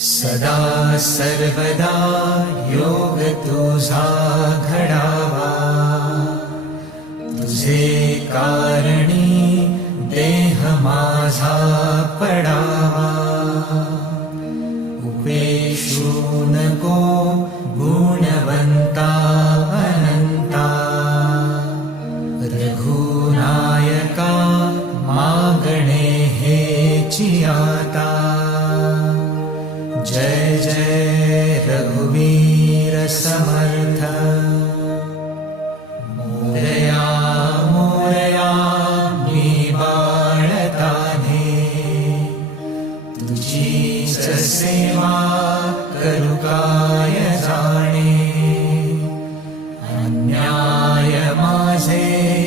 सदा सर्वदा योग तुझा घडावा, तुझे कारणी देह माझा पडावा. उपेशू नको गुणवंता अनंता, रघुनायका मागणे हेची आता. जय जय रघुवीर समर्थ. मोरया मोरया मी बाळताने, तुझीच सेवा करू काय जाणे. अन्याय माझे